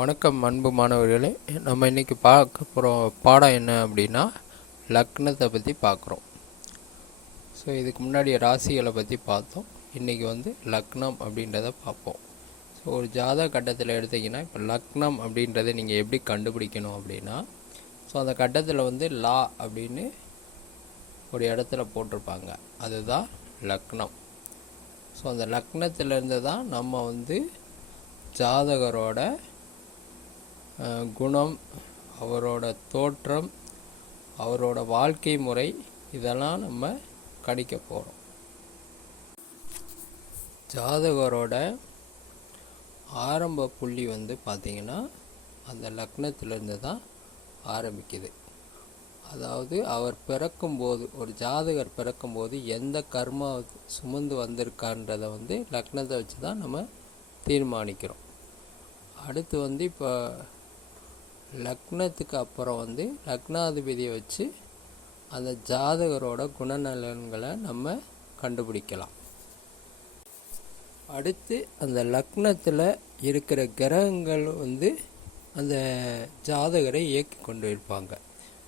வணக்கம் அன்பு மாணவர்களே. நம்ம இன்றைக்கி பார்க்க போகிற பாடம் என்ன அப்படின்னா லக்னத்தை பற்றி பார்க்குறோம். ஸோ இதுக்கு முன்னாடி ராசிகளை பற்றி பார்த்தோம். இன்றைக்கி லக்னம் அப்படின்றத பார்ப்போம். ஸோ ஒரு ஜாதக கட்டத்தில் எடுத்திங்கன்னா இப்போ லக்னம் அப்படின்றத நீங்கள் எப்படி கண்டுபிடிக்கணும் அப்படின்னா, ஸோ அந்த கட்டத்தில் லா அப்படின்னு ஒரு இடத்துல போட்டிருப்பாங்க, அதுதான் லக்னம். ஸோ அந்த லக்னத்திலேருந்து தான் நம்ம ஜாதகரோட குணம், அவரோட தோற்றம், அவரோட வாழ்க்கை முறை இதெல்லாம் நம்ம கணிக்க போகிறோம். ஜாதகரோட ஆரம்ப புள்ளி பார்த்திங்கன்னா அந்த லக்னத்திலேருந்து தான் ஆரம்பிக்குது. அதாவது அவர் பிறக்கும்போது, ஒரு ஜாதகர் பிறக்கும்போது எந்த கர்மா சுமந்து வந்திருக்கான்றதை லக்னத்தை வச்சு தான் நம்ம தீர்மானிக்கிறோம். அடுத்து இப்போ லக்னத்துக்கு அப்புறம் லக்னாதிபதியை வச்சு அந்த ஜாதகரோட குணநலன்களை நம்ம கண்டுபிடிக்கலாம். அடுத்து அந்த லக்னத்தில் இருக்கிற கிரகங்கள் அந்த ஜாதகரை இயக்கி கொண்டு இருப்பாங்க.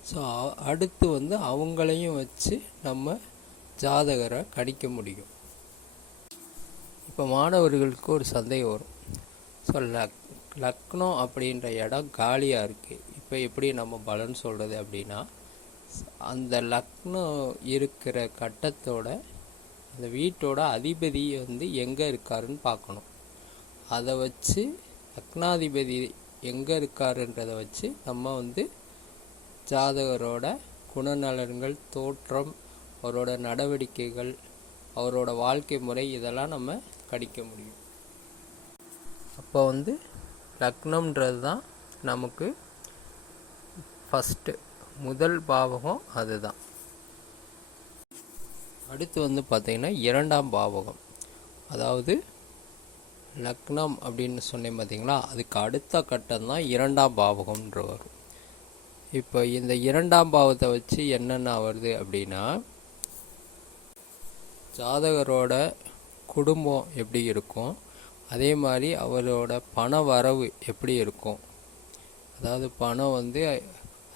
ஸோ அடுத்து அவங்களையும் வச்சு நம்ம ஜாதகரை கணிக்க முடியும். இப்போ மாணவர்களுக்கு ஒரு சந்தேகம் வரும். ஸோ லக்னம் அப்படின்ற இடம் காலியாக இருக்குது, இப்போ எப்படி நம்ம பலன் சொல்கிறது அப்படின்னா, அந்த லக்னம் இருக்கிற கட்டத்தோட அந்த வீட்டோட அதிபதி எங்கே இருக்காருன்னு பார்க்கணும். அதை வச்சு லக்னாதிபதி எங்கே இருக்காருன்றதை வச்சு நம்ம ஜாதகரோட குணநலன்கள், தோற்றம், அவரோட நடவடிக்கைகள், அவரோட வாழ்க்கை முறை இதெல்லாம் நம்ம கணிக்க முடியும். அப்போ லக்னம்ன்றது தான் நமக்கு முதல் பாவகம், அதுதான். அடுத்து பார்த்திங்கன்னா இரண்டாம் பாவகம். அதாவது லக்னம் அப்படின்னு சொன்னேன் பார்த்திங்களா, அதுக்கு அடுத்த கட்டம் தான் இரண்டாம் பாவகம்ன்ற வரும். இப்போ இந்த இரண்டாம் பாவத்தை வச்சு என்னென்ன வருது அப்படின்னா, ஜாதகரோட குடும்பம் எப்படி இருக்கும், அதே மாதிரி அவரோட பண வரவு எப்படி இருக்கும். அதாவது பணம்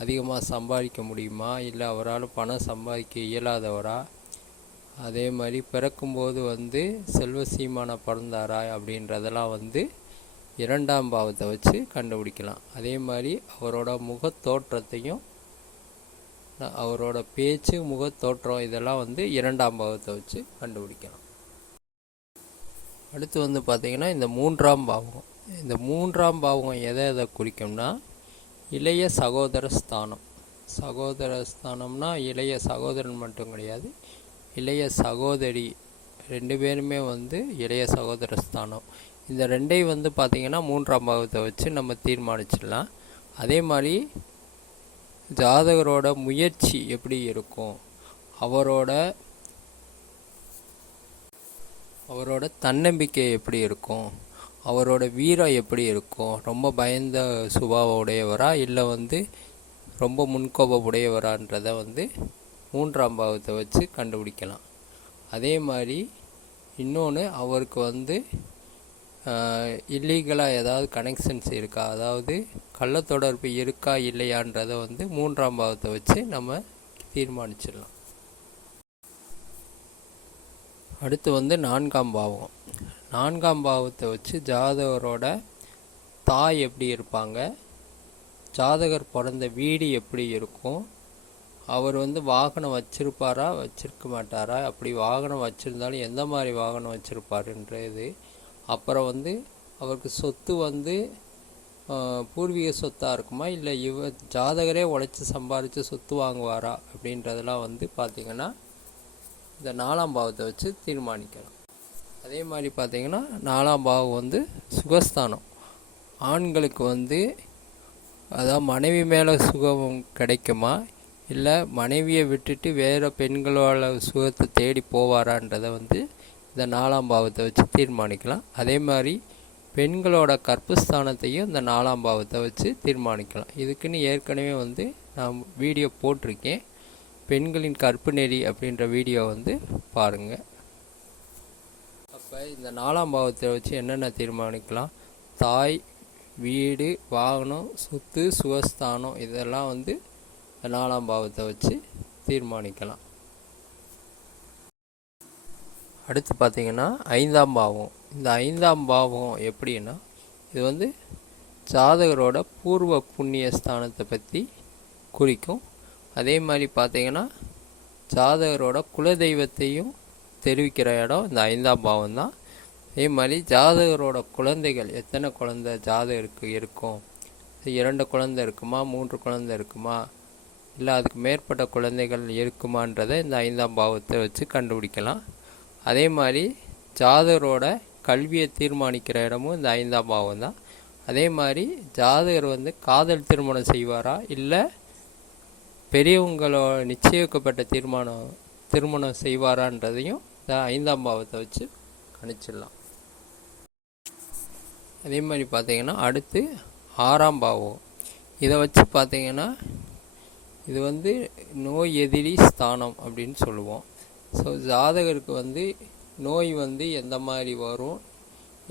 அதிகமாக சம்பாதிக்க முடியுமா, இல்லை அவரால் பணம் சம்பாதிக்க இயலாதவரா, அதே மாதிரி பிறக்கும்போது செல்வ சீமான பிறந்தாரா அப்படின்றதெல்லாம் இரண்டாம் பாவத்தை வச்சு கண்டுபிடிக்கலாம். அதே மாதிரி அவரோட முகத்தோற்றத்தையும், அவரோட பேச்சு, முகத்தோற்றம் இதெல்லாம் இரண்டாம் பாவத்தை வச்சு கண்டுபிடிக்கலாம். அடுத்து பார்த்திங்கன்னா இந்த மூன்றாம் பாவகம். இந்த மூன்றாம் பாவகம் எதை குறிக்கும்னா, இளைய சகோதர ஸ்தானம். சகோதர ஸ்தானம்னா இளைய சகோதரன் மட்டும் கிடையாது, இளைய சகோதரி ரெண்டு பேருமே இளைய சகோதர ஸ்தானம். இந்த ரெண்டையும் பார்த்திங்கன்னா மூன்றாம் பாவத்தை வச்சு நம்ம தீர்மானிச்சிடலாம். அதே மாதிரி ஜாதகரோட முயற்சி எப்படி இருக்கும், அவரோட தன்னம்பிக்கை எப்படி இருக்கும், அவரோட வீரம் எப்படி இருக்கும், ரொம்ப பயந்த சுபாவம் உடையவரா இல்லை ரொம்ப முன்கோபம் உடையவரான்றதை மூன்றாம் பாவத்தை வச்சு கண்டுபிடிக்கலாம். அதே மாதிரி இன்னொன்று, அவருக்கு இல்லீகலாக ஏதாவது கனெக்ஷன்ஸ் இருக்கா, அதாவது கள்ளத்தொடர்பு இருக்கா இல்லையான்றதை மூன்றாம் பாவத்தை வச்சு நம்ம தீர்மானிச்சிடலாம். அடுத்து நான்காம் பாவம். நான்காம் பாவத்தை வச்சு ஜாதகரோட தாய் எப்படி இருப்பாங்க, ஜாதகர் பிறந்த வீடு எப்படி இருக்கும், அவர் வாகனம் வச்சிருப்பாரா வச்சிருக்க மாட்டாரா, அப்படி வாகனம் வச்சுருந்தாலும் எந்த மாதிரி வாகனம் வச்சுருப்பாருன்றது, அப்புறம் அவருக்கு சொத்து பூர்வீக சொத்தாக இருக்குமா, இல்லை ஜாதகரே உழைச்சி சம்பாரித்து சொத்து வாங்குவாரா அப்படின்றதெல்லாம் பார்த்திங்கன்னா இந்த நாலாம் பாவத்தை வச்சு தீர்மானிக்கலாம். அதே மாதிரி பார்த்திங்கன்னா நாலாம் பாவம் சுகஸ்தானம். ஆண்களுக்கு அதாவது மனைவி மேலே சுகம் கிடைக்குமா, இல்லை மனைவியை விட்டுட்டு வேறு பெண்களோட சுகத்தை தேடி போவாரான்றதை இந்த நாலாம் பாவத்தை வச்சு தீர்மானிக்கலாம். அதே மாதிரி பெண்களோட கற்பஸ்தானத்தையும் இந்த நாலாம் பாவத்தை வச்சு தீர்மானிக்கலாம். இதுக்குன்னு ஏற்கனவே நான் வீடியோ போட்டிருக்கேன், பெண்களின் கற்பு நெறி அப்படின்ற வீடியோ பாருங்கள். அப்போ இந்த நாலாம் பாவத்தை வச்சு என்னென்ன தீர்மானிக்கலாம், தாய், வீடு, வாகனம், சொத்து, சுகஸ்தானம் இதெல்லாம் வந்து 4ஆம் பாவத்தை வச்சு தீர்மானிக்கலாம். அடுத்து பார்த்திங்கன்னா 5ஆம் பாவம். இந்த 5ஆம் பாவம் எப்படின்னா இது வந்து ஜாதகரோட பூர்வ புண்ணிய ஸ்தானத்தை பற்றி குறிக்கும். அதே மாதிரி பார்த்திங்கன்னா ஜாதகரோட குலதெய்வத்தையும் தெரிவிக்கிற இடம் இந்த 5ஆம் பாவம் தான். அதே மாதிரி ஜாதகரோட குழந்தைகள் எத்தனை குழந்தை ஜாதகருக்கு இருக்கும், 2 குழந்தை இருக்குமா, 3 குழந்தை இருக்குமா, இல்லை அதுக்கு மேற்பட்ட குழந்தைகள் இருக்குமான்றதை இந்த 5ஆம் பாவத்தை வச்சு கண்டுபிடிக்கலாம். அதே மாதிரி ஜாதகரோட கல்வியை தீர்மானிக்கிற இடமும் இந்த 5ஆம் பாவம் தான். அதே மாதிரி ஜாதகர் வந்து காதல் திருமணம் செய்வாரா, இல்லை பெரியவங்களோட நிச்சயிக்கப்பட்ட திருமணம் செய்வாரான்றதையும் இந்த 5ஆம் பாவத்தை வச்சு கணிச்சிடலாம். அதே மாதிரி பார்த்திங்கன்னா அடுத்து 6ஆம் பாவம். இதை வச்சு பார்த்திங்கன்னா இது வந்து நோய் எதிரி ஸ்தானம் அப்படின்னு சொல்லுவோம். ஸோ ஜாதகருக்கு வந்து நோய் வந்து எந்த மாதிரி வரும்,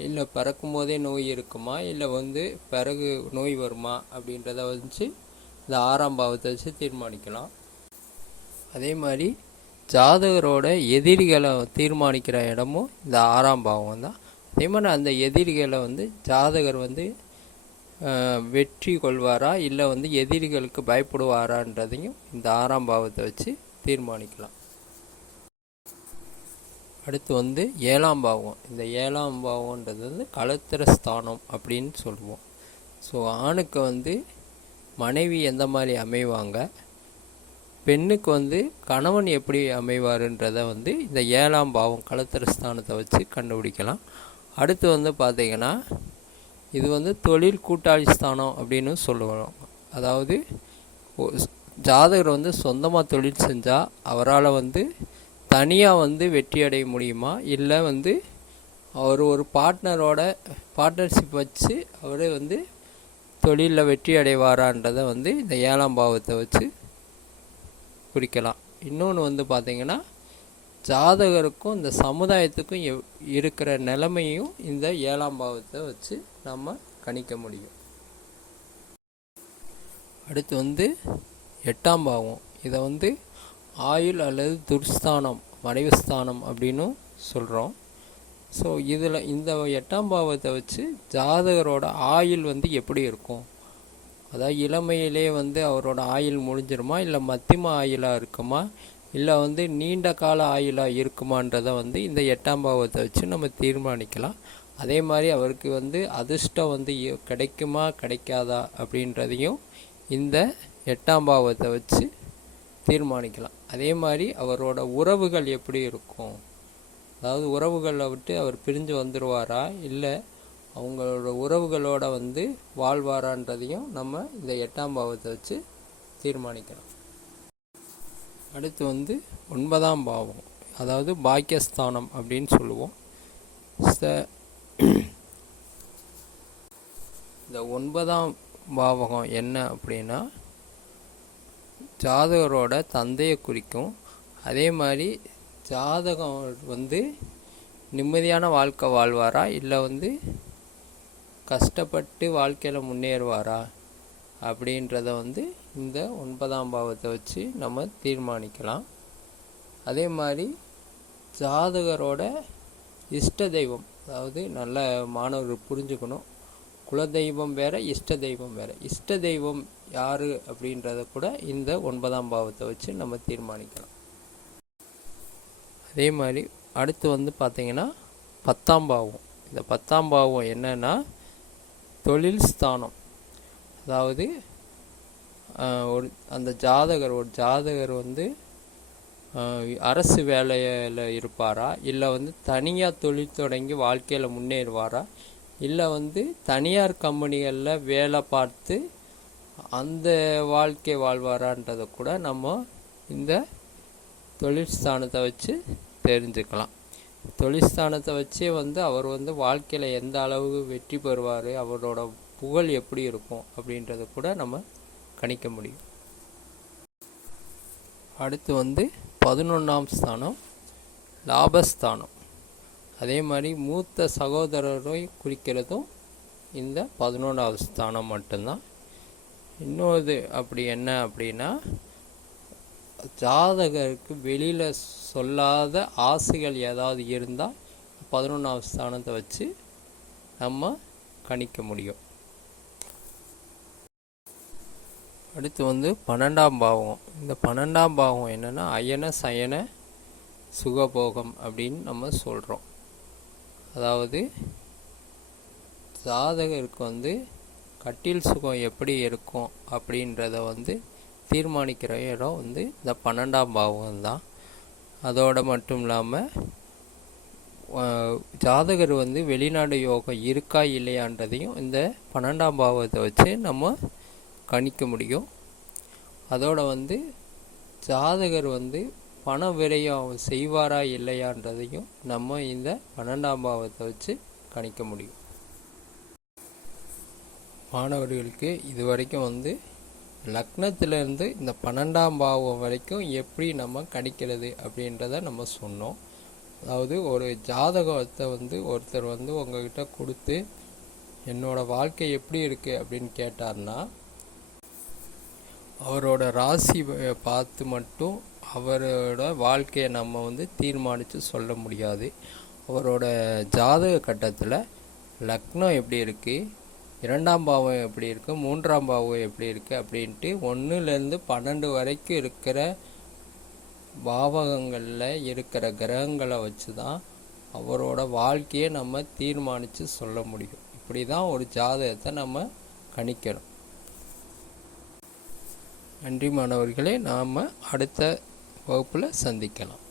இல்லை பிறக்கும் போதே நோய் இருக்குமா, இல்லை வந்து பிறகு நோய் வருமா அப்படின்றத வச்சு இந்த 6ஆம் பாவத்தை வச்சு தீர்மானிக்கலாம். அதே மாதிரி ஜாதகரோட எதிரிகளை தீர்மானிக்கிற இடமும் இந்த 6ஆம் பாவம் தான். அதே மாதிரி அந்த எதிரிகளை வந்து ஜாதகர் வந்து வெற்றி கொள்வாரா, இல்லை வந்து எதிரிகளுக்கு பயப்படுவாரான்றதையும் இந்த 6ஆம் பாவத்தை வச்சு தீர்மானிக்கலாம். அடுத்து வந்து 7ஆம் பாவம். இந்த 7ஆம் பாவம்ன்றது வந்து களத்திர ஸ்தானம் அப்படின்னு சொல்லுவோம். ஸோ ஆணுக்கு வந்து மனைவி எந்த மாதிரி அமைவாங்க, பெண்ணுக்கு வந்து கணவன் எப்படி அமைவாருன்றதை வந்து இந்த 7ஆம் பாவம் களத்திர ஸ்தானத்தை வச்சு கண்டுபிடிக்கலாம். அடுத்து வந்து பார்த்திங்கன்னா இது வந்து தொழில் கூட்டாளி ஸ்தானம் அப்படின்னு சொல்லுவோம். அதாவது ஜாதகர் வந்து சொந்தமாக தொழில் செஞ்சால் அவரால் வந்து தனியாக வந்து வெற்றி அடைய முடியுமா, இல்லை வந்து அவர் ஒரு பார்ட்னர்ஷிப் வச்சு அவரே வந்து தொழிலில் வெற்றி அடைவாரான்றதை வந்து இந்த 7ஆம் பாவத்தை வச்சு குறிக்கலாம். இன்னொன்று வந்து பார்த்திங்கன்னா ஜாதகருக்கும் இந்த சமுதாயத்துக்கும் இருக்கிற நிலைமையும் இந்த 7ஆம் பாவத்தை வச்சு நம்ம கணிக்க முடியும். அடுத்து வந்து 8ஆம் பாவம். இதை வந்து ஆயுள் அல்லது துர்ஸ்தானம், மனைவிஸ்தானம் அப்படின்னு சொல்கிறோம். ஸோ இதில் இந்த 8ஆம் பாவத்தை வச்சு ஜாதகரோட ஆயுள் வந்து எப்படி இருக்கும், அதாவது இளமையிலே வந்து அவரோட ஆயுள் முடிஞ்சிருமா, இல்லை மத்தியம ஆயுளாக இருக்குமா, இல்லை வந்து நீண்ட கால ஆயுளாக இருக்குமான்றதை வந்து இந்த 8ஆம் பாவத்தை வச்சு நம்ம தீர்மானிக்கலாம். அதே மாதிரி அவருக்கு வந்து அதிர்ஷ்டம் வந்து கிடைக்குமா கிடைக்காதா அப்படின்றதையும் இந்த 8ஆம் பாவத்தை வச்சு தீர்மானிக்கலாம். அதே மாதிரி அவரோட உறவுகள் எப்படி இருக்கும், அதாவது உறவுகளை விட்டு அவர் பிரிஞ்சு வந்துடுவாரா, இல்லை அவங்களோட உறவுகளோட வந்து வாழ்வாரான்றதையும் நம்ம இந்த 8ஆம் பாவத்தை வச்சு தீர்மானிக்கலாம். அடுத்து வந்து 9ஆம் பாவம், அதாவது பாக்கியஸ்தானம் அப்படின்னு சொல்லுவோம். இந்த 9ஆம் பாவகம் என்ன அப்படின்னா ஜாதகரோட தந்தையை குறிக்கும். அதே மாதிரி ஜாதகம் வந்து நிம்மதியான வாழ்க்கை வாழ்வாரா, இல்லை வந்து கஷ்டப்பட்டு வாழ்க்கையில் முன்னேறுவாரா அப்படின்றத வந்து இந்த 9ஆம் பாவத்தை வச்சு நம்ம தீர்மானிக்கலாம். அதே மாதிரி ஜாதகரோட இஷ்ட தெய்வம், அதாவது நல்ல மாணவர்கள் புரிஞ்சுக்கணும், குலதெய்வம் வேறு, இஷ்ட தெய்வம் வேறு. இஷ்ட தெய்வம் யார் அப்படின்றத கூட இந்த 9ஆம் பாவத்தை வச்சு நம்ம தீர்மானிக்கலாம். அதே மாதிரி அடுத்து வந்து பார்த்திங்கன்னா 10ஆம் பாவம். இந்த 10ஆம் பாவம் என்னன்னா தொழில் ஸ்தானம். அதாவது ஒரு ஜாதகர் வந்து அரசு வேலையில் இருப்பாரா, இல்லை வந்து தனியாக தொழில் தொடங்கி வாழ்க்கையில் முன்னேறுவாரா, இல்லை வந்து தனியார் கம்பெனிகளில் வேலை பார்த்து அந்த வாழ்க்கை வாழ்வாரான்றதை கூட நம்ம இந்த தொழில் ஸ்தானத்தை வச்சு தெரிஞ்சுக்கலாம். தொழில் ஸ்தானத்தை வச்சே வந்து அவர் வந்து வாழ்க்கையில் எந்த அளவுக்கு வெற்றி பெறுவார், அவரோட புகழ் எப்படி இருக்கும் அப்படின்றத கூட நம்ம கணிக்க முடியும். அடுத்து வந்து 11ஆம் ஸ்தானம் லாபஸ்தானம். அதே மாதிரி மூத்த சகோதரரை குறிக்கிறதும் இந்த 11வது ஸ்தானம் மட்டும்தான். இன்னொரு அப்படி என்ன அப்படின்னா, ஜாதகருக்கு வெளியில் சொல்லாத ஆசைகள் ஏதாவது இருந்தால் 11வது ஸ்தானத்தை வச்சு நம்ம கணிக்க முடியும். அடுத்து 12ஆம் பாவம். இந்த 12ஆம் பாவம் என்னென்னா அயன சயன சுகபோகம் அப்படின்னு நம்ம சொல்கிறோம். அதாவது ஜாதகருக்கு கட்டில் சுகம் எப்படி இருக்கும் அப்படின்றத தீர்மானிக்கிற இடம் இந்த 12ஆம் பாவம் தான். அதோடு மட்டும் இல்லாமல் ஜாதகர் வெளிநாடு யோகம் இருக்கா இல்லையான்றதையும் இந்த 12ஆம் பாவத்தை வச்சு நம்ம கணிக்க முடியும். அதோட ஜாதகர் பண விரயம் செய்வாரா இல்லையான்றதையும் நம்ம இந்த 12ஆம் பாவத்தை வச்சு கணிக்க முடியும். மாணவர்களுக்கு இது வரைக்கும் லக்னத்திலேருந்து இந்த 12ஆம் பாவம் வரைக்கும் எப்படி நம்ம கணிக்கிறது அப்படின்றத நம்ம சொன்னோம். அதாவது ஒரு ஜாதகத்தை ஒருத்தர் உங்ககிட்ட கொடுத்து என்னோட வாழ்க்கை எப்படி இருக்குது அப்படின்னு கேட்டார்னா, அவரோட ராசி பார்த்து மட்டும் அவரோட வாழ்க்கையை நம்ம தீர்மானித்து சொல்ல முடியாது. அவரோட ஜாதக கட்டத்தில் லக்னம் எப்படி இருக்குது, 2ஆம் பாவம் எப்படி இருக்குது, 3ஆம் பாவம் எப்படி இருக்குது அப்படின்ட்டு 1லேருந்து 12 வரைக்கும் இருக்கிற பாவகங்களில் இருக்கிற கிரகங்களை வச்சு தான் அவரோட வாழ்க்கையை நம்ம தீர்மானித்து சொல்ல முடியும். இப்படி தான் ஒரு ஜாதகத்தை நம்ம கணிக்கணும். நன்றி மாணவர்களே, நாம் அடுத்த வகுப்பில் சந்திக்கலாம்.